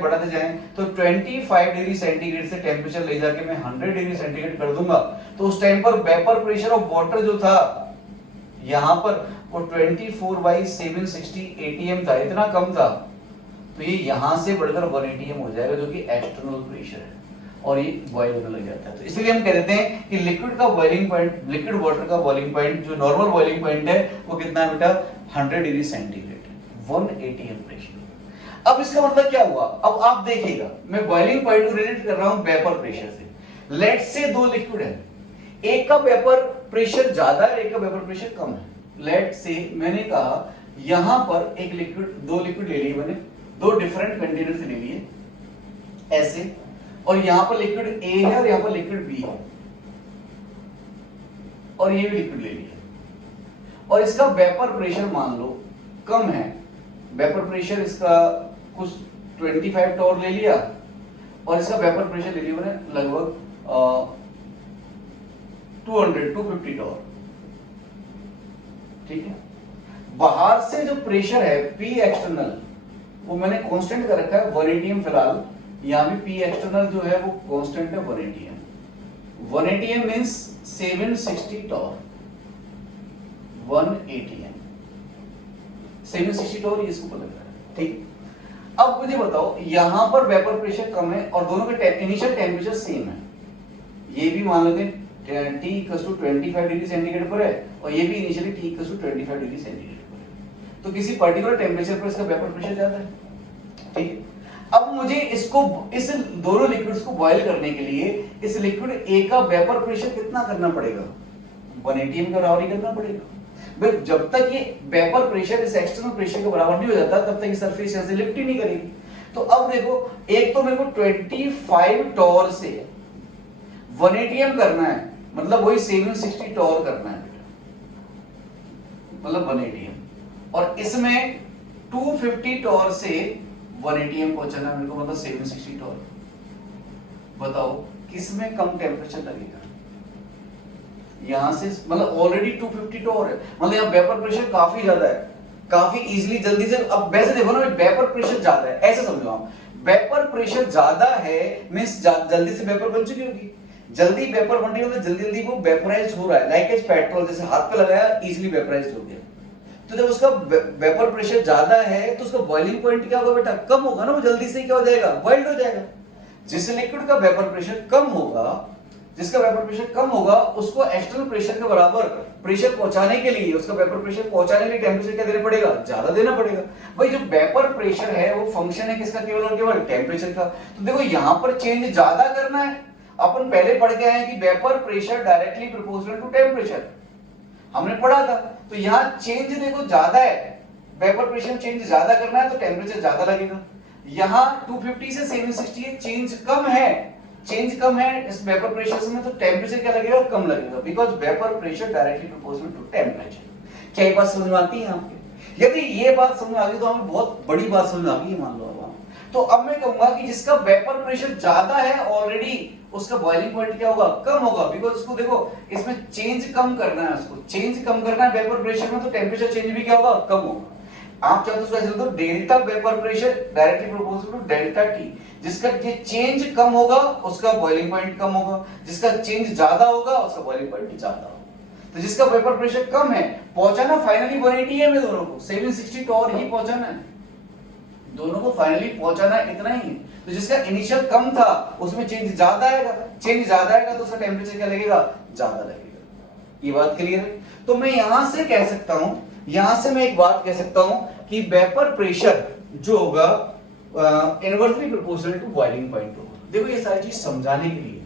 तो 25 डिग्री सेंटीग्रेड से टेम्परेचर ले जाके मैं 100 डिग्री सेंटीग्रेड कर दूंगा, तो उस टाइम पर वेपर प्रेशर ऑफ वाटर जो था यहाँ पर वो 24/760 ATM था, इतना कम था। तो तो ये यहां से बढ़कर 1 atm हो जाएगा जो कि एक्सटर्नल प्रेशर है और ये बॉयल होने लग जाता है। तो इसलिए हम कह देते हैं कि लिक्विड का बॉइलिंग पॉइंट, लिक्विड वाटर का बॉइलिंग पॉइंट जो नॉर्मल बॉइलिंग पॉइंट है वो कितना है बेटा 100 डिग्री सेंटीग्रेड, 1 atm प्रेशर। अब इसका मतलब क्या हुआ, अब आप देखिएगा मैं बॉइलिंग पॉइंट को रिलेट कर रहा हूं वेपर प्रेशर से। लेट्स से दो लिक्विड है, एक का वेपर प्रेशर ज्यादा है, एक का वेपर प्रेशर कम है। लेट्स से मैंने कहा यहां पर एक लिक्विड, दो लिक्विड ले लिए मैंने, दो डिफरेंट कंटेनर से ले लिए ऐसे, और यहां पर लिक्विड ए है और यहां पर लिक्विड बी है, और ये भी लिक्विड ले लिया, और इसका वेपर प्रेशर मान लो कम है, वेपर प्रेशर इसका कुछ 25 टॉर ले लिया और इसका वेपर प्रेशर ले लिया मैंने लगभग 250 टॉर, ठीक है। बाहर से जो प्रेशर है पी एक्सटर्नल वो मैंने कांस्टेंट कर रखा है 1 atm फिलहाल, यहां भी पी एक्सटर्नल जो है वो कांस्टेंट है 1 atm। 1 atm means 760 torr, 1 atm 760 torr इसको पता लग रहा है, ठीक। अब मुझे बताओ यहां पर वेपर प्रेशर कम है और दोनों के इनिशियल टेंपरेचर सेम है, ये भी मान लेते हैं T equals to 25 degree centigrade पर है और ये भी initially T equals to 25 degree centigrade पर है, तो किसी पर्टिकुलर टेंपरेचर पर इसका वेपर प्रेशर ज्यादा है, ठीक है। अब मुझे इसको, इस दोनों लिक्विड्स को बॉयल करने के लिए इस लिक्विड ए का वेपर प्रेशर कितना करना पड़ेगा, 1 atm का बराबर ही करना पड़ेगा भाई। जब तक ये वेपर प्रेशर इस एक्सटर्नल प्रेशर के बराबर नहीं हो जाता तब तक ये सरफेस ऐसे लिफ्ट ही नहीं करेगी। तो अब देखो एक तो मेरे को 25 टॉर से 1 atm करना है, मतलब वही 760 टॉर करना है बेटा, मतलब 1 atm, और इसमें 250 टॉर से 1 atm पहुंचाना है मेरे को, मतलब 760 टॉर। बताओ किसमें कम टेंपरेचर लगेगा, यहां से, मतलब ऑलरेडी 250 टॉर है, मतलब यहां वेपर प्रेशर काफी ज्यादा है, काफी इजीली जल्दी से। अब वैसे देखो ना वेपर प्रेशर ज्यादा है, ऐसे समझो आप, वेपर प्रेशर ज्यादा है मींस जल्दी से वेपर बन चुकी होगी, जल्दी वेपर बन रही है, जल्दी जल्दी वो वेपराइज हो रहा है, लाइक एज पेट्रोल, जैसे हाथ पे लगाया इजीली वेपराइज हो गया। तो जब उसका वेपर प्रेशर ज्यादा है तो उसका बॉइलिंग पॉइंट क्या होगा बेटा, कम होगा ना, वो जल्दी से क्या हो जाएगा, बॉइल्ड हो जाएगा। जिस लिक्विड का वेपर प्रेशर कम होगा, जिसका वेपर प्रेशर कम होगा उसको एक्सटर्नल प्रेशर के बराबर प्रेशर पहुंचाने के लिए, उसका वेपर प्रेशर पहुंचाने के लिए टेंपरेचर क्या देना पड़ेगा, ज्यादा देना पड़ेगा। भाई जो वेपर प्रेशर है वो फंक्शन है किसका, केवल और केवल टेंपरेचर का। तो देखो यहां पर चेंज ज्यादा करना है, अपन पहले पढ़ के आए हैं कि vapour pressure directly proportional to temperature, हमने पढ़ा था। तो यहाँ चेंज देखो ज्यादा है, वेपर प्रेशर चेंज ज्यादा करना है तो टेंपरेचर ज्यादा लगेगा। यहाँ 250 से 760 चेंज कम है, चेंज कम है इस वेपर प्रेशर में, तो टेंपरेचर क्या लगेगा, कम लगेगा, because vapour pressure directly proportional to temperature. क्या ये बात समझ में आती है आपके? यदि ये बात समझ में आ गई तो हमें बहुत बड़ी बात समझ में आ गई, मान लो अब। तो अब मैं कहूंगा कि जिसका वेपर प्रेशर ज्यादा है ऑलरेडी, उसका बॉइलिंग पॉइंट क्या होगा, कम होगा, बिकॉज उसको देखो इसमें चेंज कम करना है, उसको चेंज कम करना है वेपर प्रेशर में, तो टेंपरेचर चेंज भी क्या होगा, कम होगा। आप चाहो तो उसको ऐसे लिख दो, delta vapour pressure directly proportional to delta T. जिसका ये चेंज कम होगा उसका बॉइलिंग पॉइंट कम होगा, जिसका चेंज ज्यादा होगा उसका बॉइलिंग पॉइंट ज्यादा होगा। तो जिसका वेपर प्रेशर कम है, पहुंचाना फाइनली 1 atm है, दोनों को 760 टॉर ही पहुंचाना है, दोनों को फाइनली पहुंचाना इतना ही। तो जिसका इनिशियल कम था उसमें चेंज ज्यादा आएगा, चेंज ज्यादा आएगा तो उसका टेंपरेचर क्या लगेगा, ज्यादा लगेगा। ये बात क्लियर है? तो मैं यहां से कह सकता हूं, यहां से मैं एक बात कह सकता हूं कि वेपर प्रेशर जो होगा inversely proportional to boiling point होगा। देखो ये सारी चीज समझाने के लिए।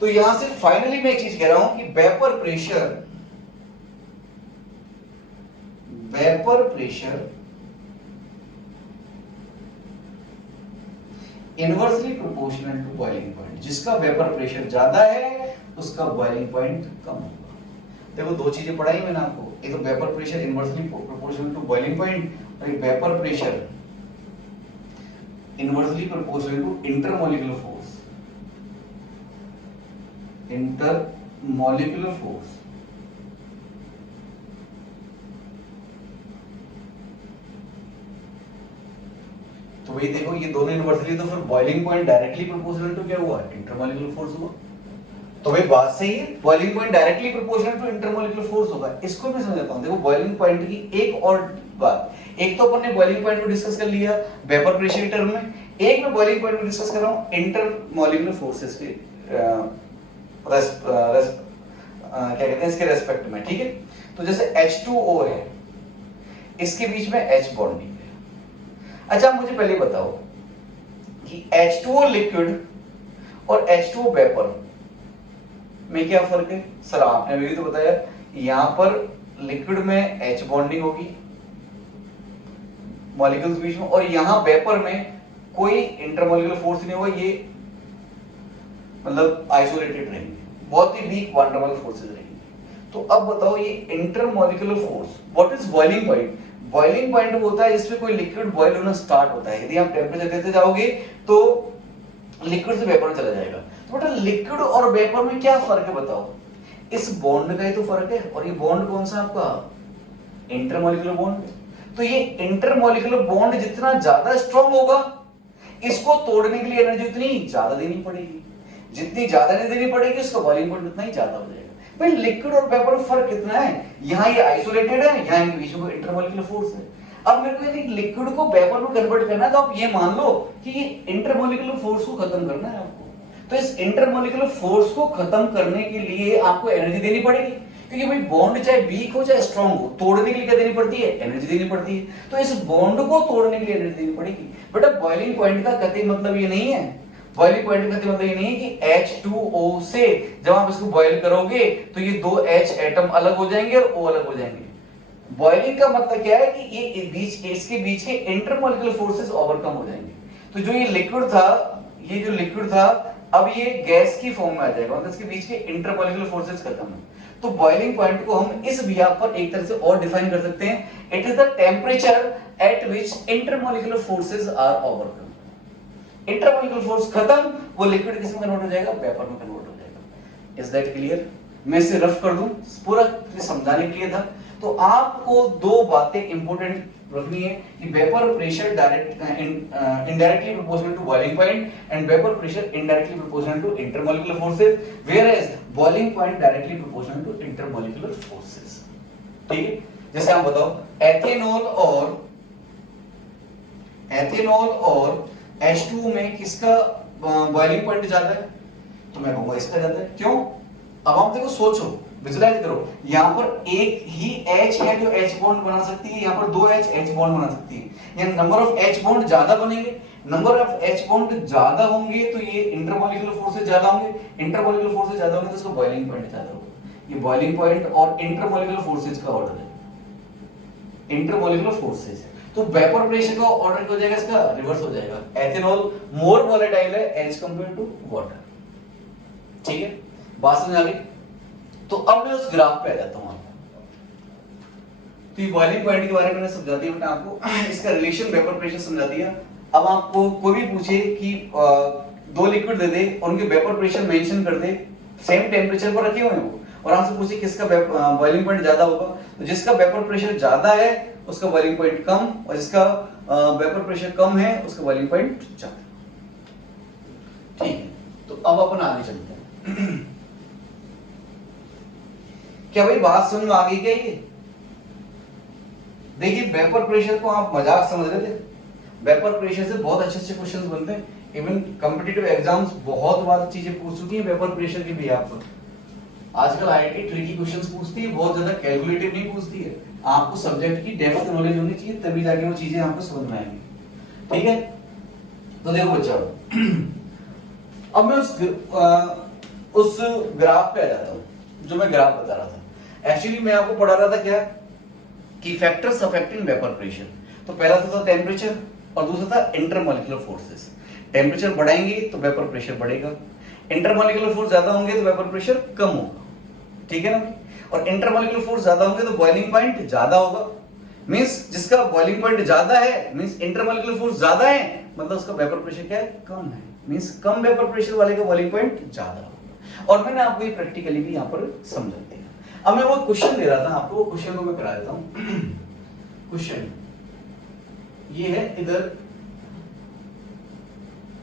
तो यहां से फाइनली मैं एक चीज कह रहा हूं कि vapour pressure inversely proportional to boiling point. जिसका वेपर प्रेशर ज्यादा है उसका बॉइलिंग पॉइंट कम होगा। देखो दो चीजें पढ़ाई मैंने आपको, एक तो vapour pressure inversely proportional to boiling point और एक vapour pressure inversely proportional to intermolecular force. Intermolecular force तो भाई देखो ये दोनों इनवर्सली, तो फिर boiling point directly proportional to क्या हुआ, इंटरमॉलिक्यूलर फोर्स हुआ। तो भाई बात सही है, boiling point directly proportional to intermolecular force होगा। इसको मैं समझाता हूं। देखो बॉइलिंग पॉइंट की एक और बात, एक तो अपन ने बॉइलिंग पॉइंट को डिस्कस कर लिया वेपर प्रेशर के टर्म में, एक मैं बॉइलिंग पॉइंट को डिस्कस कर रहा हूं इंटरमोलिकुलर फोर्सेस के क्या कहते हैं इसके रेस्पेक्ट में, ठीक है। तो जैसे H2O है, इसके बीच में H बॉन्डिंग है। अच्छा मुझे पहले बताओ कि H2O लिक्विड और H2O वेपर में क्या फर्क है? सर आपने अभी तो बताया, यहां पर लिक्विड में H बॉन्डिंग होगी मॉलिक्यूल्स बीच में, और यहां वेपर में कोई इंटरमॉलिक्यूलर फोर्स नहीं होगा, ये मतलब आइसोलेटेड रहेंगे, बहुत ही वीक वन डायमेंशनल फोर्सेस रहेंगे। तो अब बताओ ये intermolecular force, what is boiling point? Boiling point वो होता है जिसमें कोई लिक्विड बॉयल होना स्टार्ट होता है। यदि आप टेंपरेचर देते जाओगे तो लिक्विड से वेपर में चला जाएगा। तो बेटा लिक्विड और वेपर में क्या फर्क है बताओ? इस बॉन्ड का ही तो फर्क है, और ये बॉन्ड कौन सा आपका? Intermolecular bond. तो ये इंटरमॉलिक्यूलर बॉन्ड जितना ज्यादा स्ट्रांग होगा, इसको तोड़ने के लिए एनर्जी उतनी ज्यादा देनी पड़ेगी, जितनी ज्यादा नहीं देनी पड़ेगी उसका बॉइलिंग पॉइंट उतना ही ज्यादा हो जाएगा। भाई लिक्विड और वेपर में फर्क कितना है? यहाँ ये आइसोलेटेड है, यहाँ इनके बीच में इंटरमॉलिक्यूलर फोर्स है। अब मेरे को यदि लिक्विड को वेपर में कन्वर्ट करना है तो आप ये मान लो कि ये इंटरमॉलिक्यूलर फोर्स को खत्म करना है आपको। तो इस इंटरमॉलिक्यूलर फोर्स को खत्म करने के लिए आपको एनर्जी देनी पड़ेगी, क्योंकि भाई बॉन्ड चाहे वीक हो चाहे स्ट्रांग हो, तोड़ने के लिए क्या देनी पड़ती है? एनर्जी देनी पड़ती है। तो इस बॉन्ड को तोड़ने के लिए एनर्जी देनी पड़ेगी। बेटा बॉइलिंग पॉइंट का कतई मतलब ये नहीं है, बॉइलिंग पॉइंट का मतलब ये नहीं है कि H2O से जब आप इसको बॉयल करोगे तो ये दो H एटम अलग हो जाएंगे और O अलग हो जाएंगे। बॉइलिंग का मतलब क्या है कि ये बीच इसके बीच के इंटरमॉलिक्यूलर फोर्सेस ओवरकम हो जाएंगे। तो जो ये लिक्विड था, ये जो लिक्विड था अब ये गैस की फॉर्म में आ जाएगा, मतलब इसके बीच के इंटरमॉलिक्यूलर फोर्सेस खत्म है। तो बॉइलिंग पॉइंट को हम इस व्याप पर एक तरह से और डिफाइन कर सकते हैं, it is the temperature at which intermolecular forces are overcome. Intermolecular force खत्म, वो लिक्विड किस में कन्वर्ट हो जाएगा? वेपर में कन्वर्ट हो जाएगा। Is that clear? मैं इसे रफ कर दूं, पूरा समझाने के लिए था। तो आपको दो बातें इंपॉर्टेंट रखनी है कि vapour pressure direct indirectly proportional to boiling point and vapour pressure indirectly proportional to intermolecular forces, whereas boiling point directly proportional to intermolecular forces. ठीक है, जैसे आप बताओ एथेनॉल और H2O में किसका बॉइलिंग पॉइंट ज्यादा है? तो मैं कहूंगा इसका ज्यादा है। क्यों? अब आप देखो, सोचो, विजुलाइज करो, यहाँ पर एक ही H है जो H बॉन्ड बना सकती है, यहाँ पर दो H बॉन्ड बना सकती है। यहाँ नंबर ऑफ H बॉन्ड ज्यादा बनेंगे, नंबर ऑफ H बॉन्ड ज्यादा होंगे तो ये इंटरमॉलिक्यूलर फोर्सेस ज्यादा होंगे, इंटरमॉलिक्यूलर फोर्सेस ज्यादा होंगे तो इसका बॉइलिंग पॉइंट ज्यादा होगा। ये बॉइलिंग पॉइंट और इंटरमॉलिक्यूलर फोर्सेस का ऑर्डर है। इंटरमॉलिक्यूलर फोर्सेस, तो वेपर प्रेशर का ऑर्डर क्या हो जाएगा? इसका रिवर्स हो जाएगा। एथेनॉल मोर वोलेटाइल है एज कंपेयर टू वाटर। ठीक है, बात समझ आ गई? तो अब मैं उस ग्राफ पे आ जाता हूं आपको। तो ये बॉइलिंग पॉइंट के बारे में मैंने समझा दिया मैंने आपको, इसका रिलेशन वेपर प्रेशर समझा दिया। अब आपको कोई भी पूछे कि दो लिक्विड दे दे और उनके वेपर प्रेशर मेंशन कर दे, सेम टेंपरेचर पर रखे हुए हैं वो, और आपसे पूछे किसका बॉइलिंग पॉइंट ज्यादा होगा, तो जिसका वेपर प्रेशर ज्यादा है उसका बॉइलिंग पॉइंट कम, और जिसका वेपर प्रेशर कम है उसका बॉइलिंग पॉइंट ज्यादा। ठीक है, तो अब अपन आगे चलते हैं। क्या भाई बात समझ में आ गई क्या? ये देखिए, वेपर प्रेशर को आप मजाक समझ रहे थे, वेपर प्रेशर से बहुत अच्छे अच्छे क्वेश्चंस बनते हैं। इवन कॉम्पिटिटिव एग्जाम्स बहुत बार चीजें पूछ चुकी हैं वेपर प्रेशर की भी। आप आजकल आईआईटी ट्रिकी क्वेश्चंस पूछती है, बहुत ज्यादा कैलकुलेटिव नहीं पूछती है। आपको सब्जेक्ट की डेप्थ नॉलेज होनी चाहिए, तभी जाके वो चीजें आपको समझ में आएंगी। ठीक है, तो देखो बच्चों, अब मैं उस ग्राफ पे आ जाता हूं जो मैं ग्राफ बता रहा था। एक्चुअली मैं आपको पढ़ा रहा था क्या कि फैक्टर्स अफेक्टिंग वेपर प्रेशर। तो पहला था टेम्परेचर और दूसरा था इंटरमॉलिक्यूलर फोर्सेस। टेम्परेचर बढ़ाएंगे तो वेपर प्रेशर बढ़ेगा, इंटरमॉलिक्यूलर फोर्स ज्यादा होंगे तो वेपर प्रेशर कम होगा। ठीक है ना? और इंटरमॉलिक्यूलर फोर्स ज्यादा होंगे तो बॉइलिंग पॉइंट ज्यादा होगा। मींस जिसका बॉइलिंग पॉइंट ज्यादा है, मींस इंटरमॉलिक्यूलर फोर्स ज्यादा है, मतलब उसका वेपर प्रेशर क्या है? कम है। मींस कम वेपर प्रेशर वाले का बॉइलिंग पॉइंट ज्यादा होगा। और मैंने आपको ये प्रैक्टिकली भी यहाँ पर समझा दिया। अब मैं वो क्वेश्चन दे रहा था आपको, वो क्वेश्चन को मैं करा देता हूँ। क्वेश्चन ये है, इधर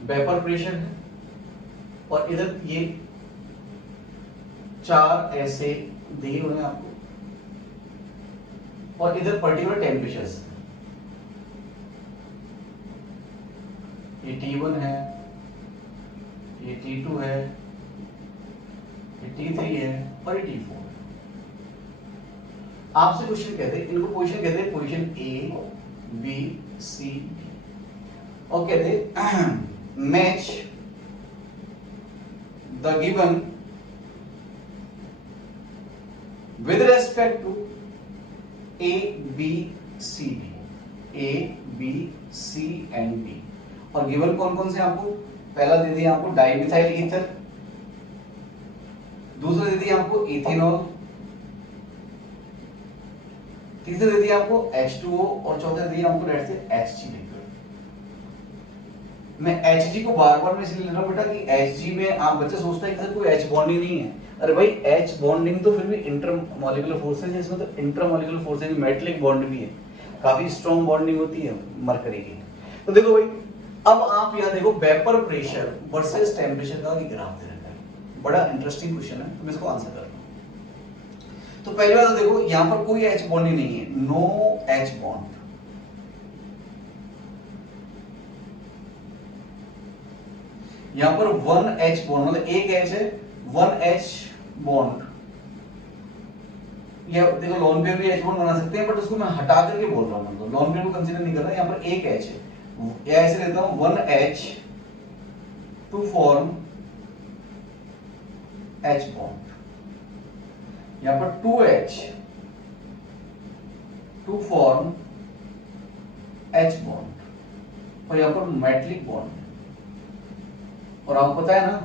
वेपर प्रेशर है और इधर ये 4 ऐसे दिए हुए हैं आपको, और इधर पर्टिकुलर टेम्परेचर्स, ये T1 है, ये T2 है, ये T3 है और ये T4 है। आपसे क्वेश्चन कहते हैं, इनको पोजीशन कहते हैं position A, B, C, D, और कहते हैं match the given with respect to A, B, C, D, A, B, C and D। और गिवन कौन कौन से आपको, पहला दे दिया आपको डाइमिथाइल ईथर, दूसरा दे दिया आपको इथेनॉल, तीसरा दे दिया आपको H2O और चौथा दे दिया आपको लेट्स से Hg लिक्विड। मैं Hg को बार बार में इसलिए ले रहा हूं बेटा कि Hg में आप बच्चे सोचते हैं कि सर कोई H बॉन्ड ही नहीं है। अरे भाई H बॉन्डिंग तो फिर भी इंटरमॉलिक्यूलर फोर्स है, जिसमें तो इंटरमॉलिक्यूलर फोर्स है, मेटलिक बॉन्ड भी है, काफी स्ट्रॉन्ग बॉन्डिंग होती है मरकरी की। तो देखो भाई, अब आप यहाँ देखो वेपर प्रेशर वर्सेस टेम्परेचर का ग्राफ दे रखा है, बड़ा इंटरेस्टिंग क्वेश्चन है, तो मैं इसको आंसर कर रहा हूं। तो पहली बात तो देखो यहाँ पर कोई H बॉन्ड ही नहीं है, नो H बॉन्ड। यहाँ पर 1H बॉन्ड, मतलब एक H है, 1H बॉन्ड। या देखो लोन पेयर भी H बॉन्ड बना सकते हैं, बट उसको मैं हटा करके बोल रहा हूं, मतलब लोन पेयर को कंसीडर नहीं कर रहा। यहाँ पर एक H है, या ऐसे लेता हूं 1H to form H bond, यहां पर 2H to form H bond, और यहां पर मेटलिक बॉन्ड। और आपको पता है ना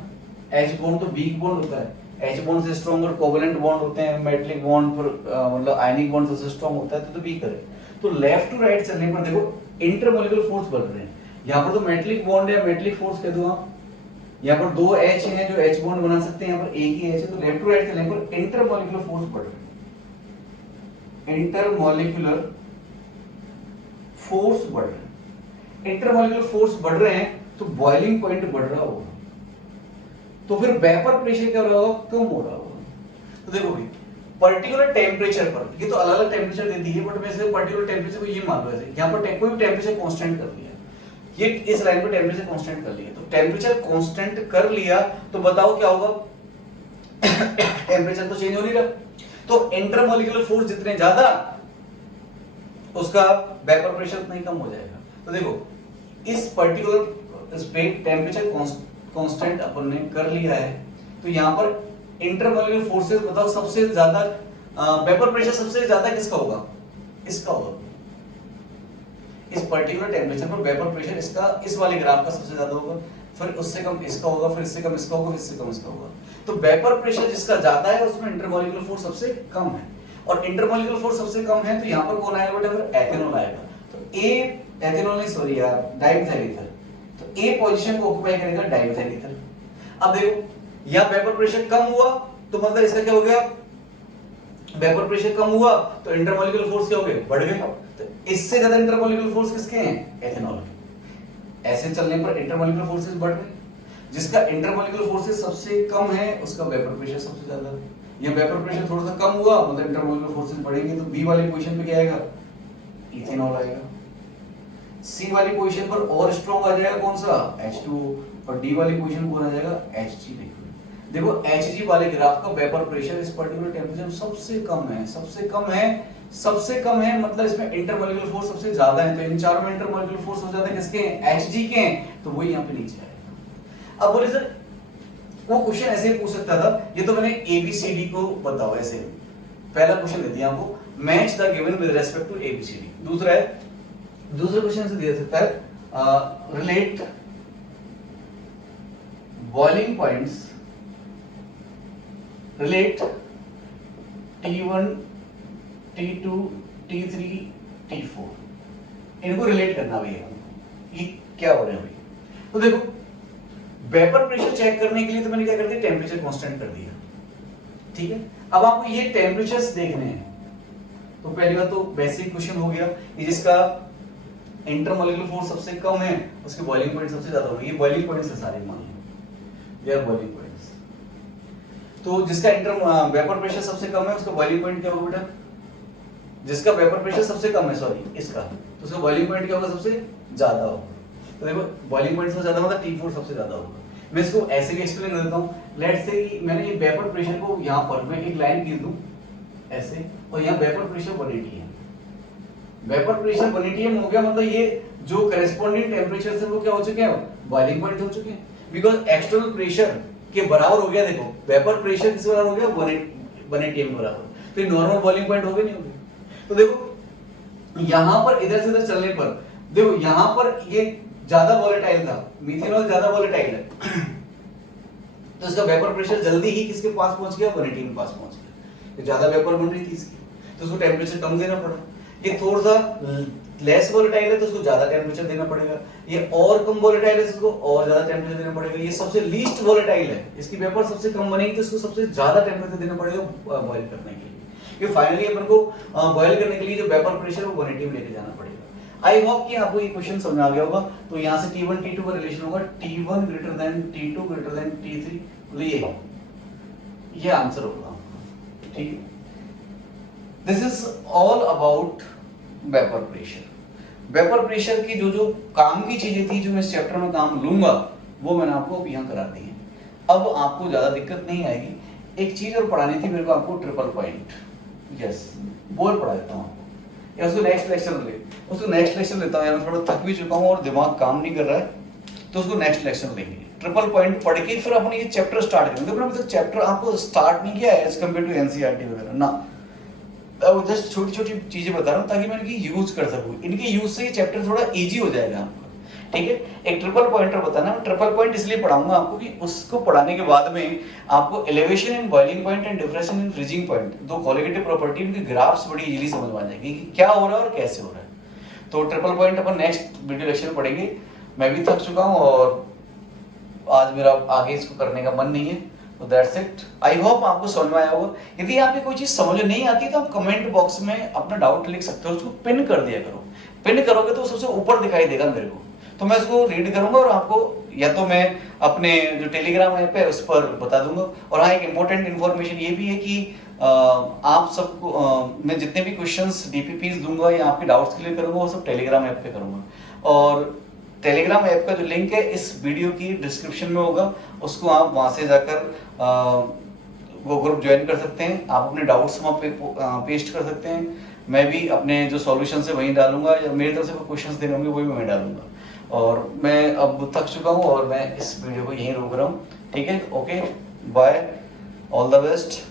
H बॉन्ड तो वीक बॉन्ड होता है, H बॉन्ड से स्ट्रॉन्ग और कोवेलेंट बॉन्ड होते हैं, मेटलिक बॉन्ड पर मतलब आयनिक बॉन्ड सबसे स्ट्रॉन्ग होता है, तो वीक है। तो लेफ्ट टू राइट चलने पर देखो इंटरमॉलिक्यूलर फोर्स बढ़ रहे हैं। यहाँ पर तो मेटलिक बॉन्ड है, मेटलिक फोर्स कह दो आप। यहाँ पर 2 H हैं जो H बॉन्ड बना सकते हैं, यहाँ पर एक ही H है, तो लेफ्ट टू राइट चलने पर इंटरमॉलिक्यूलर फोर्स बढ़ रहे हैं, इंटरमॉलिक्यूलर फोर्स बढ़ रहे हैं। इंटरमॉलिक्यूलर फोर्स बढ़ रहे हैं तो बॉइलिंग पॉइंट बढ़ रहा होगा, तो फिर वेपर प्रेशर क्या हो रहा होगा, कम हो रहा होगा। तो देखो भाई पर्टिकुलर टेम्परेचर पर, ये तो अलग अलग टेम्परेचर दे दी है, बट मैं इसे पर्टिकुलर टेम्परेचर को ये मान लो, ऐसे यहाँ पर कोई भी टेम्परेचर कांस्टेंट कर लिया, ये इस लाइन पे टेम्परेचर कांस्टेंट कर लिया, तो टेम्परेचर कांस्टेंट कर लिया तो बताओ क्या होगा, टेम्परेचर तो चेंज हो नहीं रहा, तो इंटरमॉलिक्यूलर फोर्स जितने ज्यादा उसका वेपर प्रेशर उतना ही कम हो जाएगा। तो देखो इस पर्टिकुलर इस पे टेम्परेचर कांस्टेंट अपन ने कर लिया है, तो यहाँ पर इंटरमॉलिक्यूलर फोर्सेस बताओ सबसे ज्यादा वेपर प्रेशर सबसे ज्यादा किसका होगा, इसका होगा। इस पर्टिकुलर टेम्परेचर पर वेपर प्रेशर इसका इस वाले ग्राफ का सबसे ज्यादा होगा, फिर उससे कम इसका होगा, फिर इससे कम इसका होगा, इससे कम इसका होगा। तो वेपर प्रेशर जिसका ज्यादा है उसमें इंटरमॉलिक्यूलर फोर्स सबसे कम है, और इंटरमॉलिक्यूलर फोर्स सबसे कम है तो यहाँ पर कौन आएगा बेटा, फिर एथेनॉल आएगा। तो ए एथेनॉल नहीं सॉरी यार डाइमिथाइल ईथर, तो ए पोजीशन को ऑक्युपाई करेगा डाइमिथाइल ईथर। अब देखो यहाँ वेपर प्रेशर कम हुआ तो मतलब इसका क्या हो गया, वेपर प्रेशर कम हुआ तो इंटरमॉलिक्यूलर फोर्स क्या हो गए, बढ़ गए। तो इससे ज्यादा इंटरमॉलिक्यूलर फोर्स किसके हैं, एथेनॉल के। ऐसे चलने पर इंटरमॉलिक्यूलर फोर्सेस बढ़ रहे, जिसका इंटरमॉलिक्यूलर फोर्सेस सबसे कम है उसका वेपर प्रेशर सबसे ज्यादा है। ये वेपर प्रेशर थोड़ा सा कम हुआ मतलब इंटरमॉलिक्यूलर फोर्सेस बढ़ेंगे, तो बी वाली पोजीशन पे क्या आएगा, इथेनॉल आएगा। सी वाली पोजीशन पर और स्ट्रॉन्ग आ जाएगा कौन सा, H2O, और डी वाली पोजीशन कौन आ जाएगा, Hg लिक्विड। देखो Hg वाले ग्राफ का वेपर प्रेशर इस पर्टिकुलर टेंपरेचर सबसे कम है, सबसे कम है, सबसे कम है, मतलब इसमें इंटरमॉलिक्यूलर फोर्स सबसे ज्यादा है। तो इन चारों में इंटरमॉलिक्यूलर फोर्स हो जाता है किसके हैं, Hg के हैं, तो वही यहाँ पे नीचे आएगा। अब बोले सर वो क्वेश्चन ऐसे ही पूछ सकता था, ये तो मैंने ABCD को बताओ ऐसे, पहला क्वेश्चन दे दिया आपको, match the given with respect to ABCD। दूसरा है, दूसरे क्वेश्चन से दे सकता है relate boiling points, relate T1 T2 T3 T4, इनको रिलेट करना भैया, ये क्या हो रहा है भाई। तो देखो वेपर प्रेशर चेक करने के लिए तो मैंने क्या कर दिया, टेम्परेचर कांस्टेंट कर दिया, ठीक है। अब आपको ये टेम्परेचर्स देखने हैं, तो पहली बात तो बेसिक क्वेश्चन हो गया, ये जिसका इंटरमॉलिक्यूलर फोर्स सबसे कम है उसके बॉइलिंग पॉइंट सबसे ज्यादा होगा, ये बॉइलिंग पॉइंट्स है सारे, मान लो ये बॉइलिंग पॉइंट्स। तो जिसका वेपर प्रेशर सबसे कम है उसका बॉइलिंग पॉइंट क्या होगा बेटा? जिसका वेपर प्रेशर सबसे कम है, सॉरी इसका, तो उसका बॉइलिंग पॉइंट क्या होगा? सबसे ज्यादा होगा। तो देखो बॉइलिंग पॉइंट सबसे ज्यादा मतलब T4 सबसे ज्यादा होगा। मैं इसको ऐसे भी एक्सप्लेन कर देता हूँ। लेट्स से मैंने ये वेपर प्रेशर को यहाँ पर मैं एक लाइन खींच दूं ऐसे, और यहाँ वेपर प्रेशर 180 है। वेपर प्रेशर 180 हो गया, मतलब ये जो करेस्पॉन्डिंग टेम्परेचर से वो क्या हो चुके हैं? बॉइलिंग पॉइंट हो चुके हैं। बिकॉज एक्सटर्नल प्रेशर के बराबर हो गया। देखो वेपर प्रेशर किस बराबर हो गया? 180 के बराबर। तो ये नॉर्मल बॉइलिंग पॉइंट हो गया, नहीं हो गया? तो देखो यहाँ पर इधर से इधर चलने पर देखो यहाँ पर ये ज्यादा वोलेटाइल था, मीथेनॉल ज्यादा वोलेटाइल है तो इसका वेपर प्रेशर जल्दी ही किसके पास पहुंच गया? 180 के पास पहुंच गया। तो ज्यादा वेपर बन रही थी इसकी, तो उसको टेम्परेचर कम देना पड़ा। ये थोड़ा सा लेस वोलेटाइल है तो उसको ज्यादा टेम्परेचर देना पड़ेगा। ये और कम वोलेटाइल है तो उसको और ज्यादा टेम्परेचर देना पड़ेगा। ये सबसे लीस्ट वोलेटाइल है, इसकी वेपर सबसे कम बनेगी तो इसको सबसे ज्यादा टेम्परेचर देना पड़ेगा बॉइल करने के लिए। ये फाइनली अपन को बॉइल करने के लिए जो वेपर प्रेशर वो 180 में लेके जाना पड़ेगा। आई होप कि आपको ये क्वेश्चन समझ आ गया होगा। तो यहाँ से T1 T2 का रिलेशन होगा T1 greater than T2 greater than T3, ये आंसर होगा। ठीक है, this is all about vapour pressure. Vapour pressure की जो जो काम की चीजें थी जो मैं इस चैप्टर में काम लूंगा वो मैंने आपको यहाँ करा दी है। अब आपको ज्यादा दिक्कत नहीं आएगी। एक चीज और पढ़ानी थी मेरे को आपको, ट्रिपल पॉइंट। यस, बोल पढ़ा देता हूँ या उसको नेक्स्ट लेक्चर लेता हूँ। यार मैं थोड़ा थक भी चुका हूँ और दिमाग काम नहीं कर रहा है, तो उसको नेक्स्ट लेक्चर लेंगे। ट्रिपल पॉइंट पढ़ के फिर अपन ये चैप्टर स्टार्ट करेंगे। देखो अभी तक चैप्टर आपको स्टार्ट नहीं किया है एज कम्पेयर टू एनसीईआरटी वगैरह ना। अब जस्ट छोटी छोटी चीजें बता रहा हूँ ताकि मैं इनकी यूज कर सकूँ। इनके यूज से ये चैप्टर थोड़ा इजी हो जाएगा आपका। ठीक है, एक ट्रिपल पॉइंटर बताना। मैं ट्रिपल पॉइंट इसलिए पढ़ाऊंगा आपको कि उसको पढ़ाने के बाद में आपको elevation in boiling point and depression in freezing point, दो क्वालिटेटिव प्रॉपर्टी, उनके ग्राफ्स बड़ी इजीली समझ में आ जाएगी कि क्या हो रहा है और कैसे हो रहा है। तो ट्रिपल पॉइंट अपन नेक्स्ट वीडियो लेक्चर में पढ़ेंगे। मैं भी थक चुका हूँ और आज मेरा आगे इसको करने का मन नहीं है, तो दैट्स इट। आई होप आपको समझ में आया होगा। यदि आपको कोई चीज समझ नहीं आती तो आप कमेंट बॉक्स में अपना डाउट लिख सकते हो, उसको पिन कर दिया करो। पिन करोगे तो सबसे ऊपर दिखाई देगा मेरे को, तो मैं उसको रीड करूंगा और आपको या तो मैं अपने जो टेलीग्राम ऐप है उस पर बता दूंगा। और हाँ, एक इम्पोर्टेंट इन्फॉर्मेशन ये भी है कि आप सबको मैं जितने भी क्वेश्चंस डीपीपीज दूंगा या आपके डाउट्स क्लियर करूंगा वो सब टेलीग्राम ऐप पे करूंगा। और टेलीग्राम ऐप का जो लिंक है इस वीडियो की डिस्क्रिप्शन में होगा, उसको आप वहां से जाकर वो ग्रुप ज्वाइन कर सकते हैं। आप अपने डाउट्स वहाँ पे पेस्ट कर सकते हैं। मैं भी अपने जो सॉल्यूशन है वहीं डालूंगा, या मेरी तरफ से कोई क्वेश्चंस देने होंगे वही मैं डालूंगा। और मैं अब थक चुका हूँ और मैं इस वीडियो को यहीं रोक रहा हूँ। ठीक है, okay, bye, all the best.